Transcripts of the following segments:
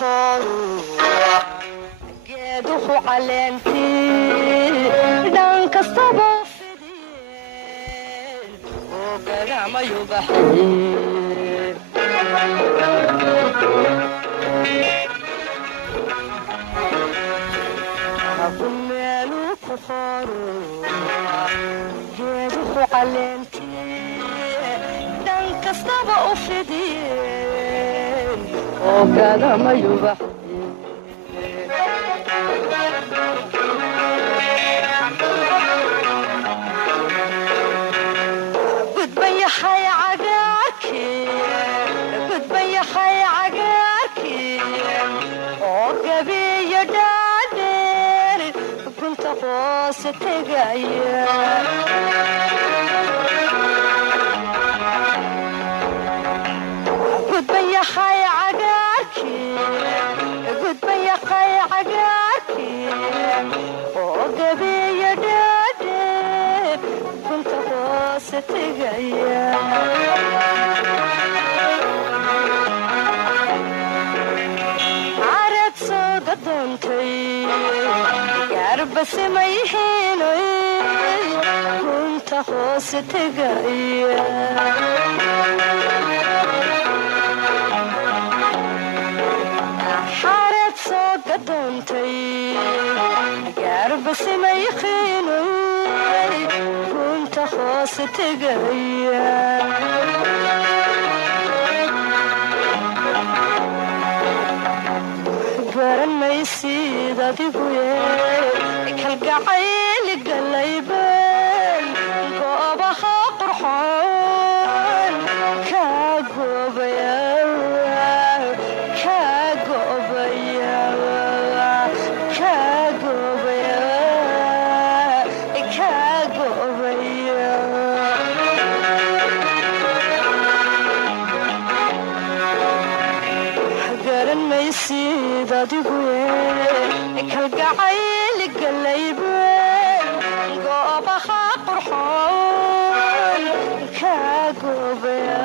kufaru geeduhu caleentii dhan kastaba fidiyeen oo gagamayu baxeen hakumeelu kufaru geeduhu caleentii dhan kastaba u fidiyeen oo gagamayu baxeen عرب صودا دونتي قرب سميحين كنت خوص تقايا عرب صودا دونتي قرب سميحين كنت خوص تقايا maysid adigu kalgacayl galayban goobaha qurxoon ka goobaya garan maysid adigu kalgacayl galayban goobaha qurxoon ka goobaya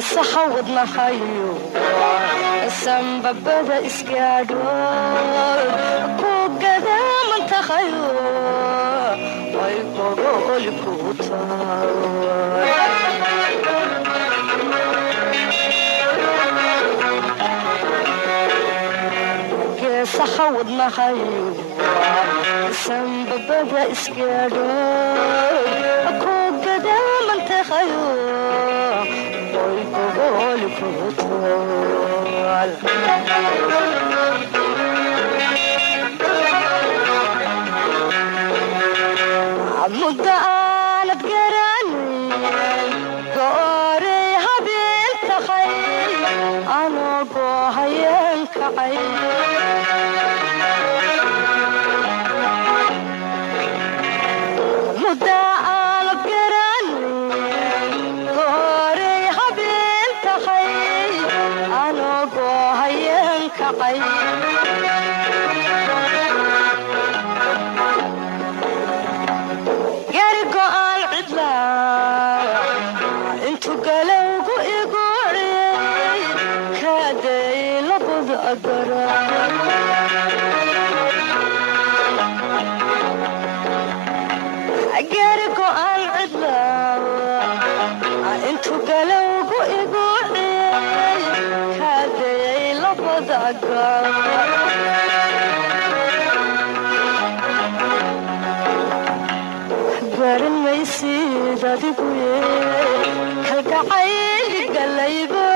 صحودنا حيو السنببدا اسكادو كوكدا من تخيو ويقولوا لكوتا صحودنا حيو السنببدا اسكادو كوكدا من تخيو مدة أنا بقراني قوري هبيل تخيل أنا قوهين كعيل مدة أنا بقراني قوري هبيل تخيل أنا قوهين كعيل adigu kalgacayl galayba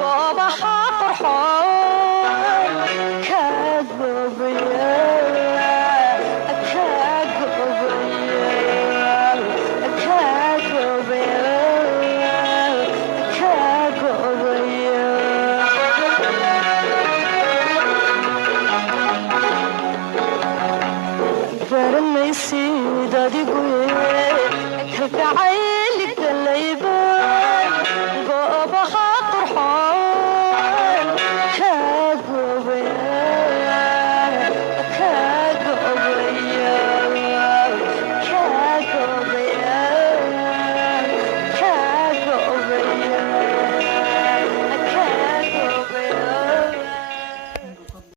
goobaha qorxoon kaa goobaya garanaysid adigu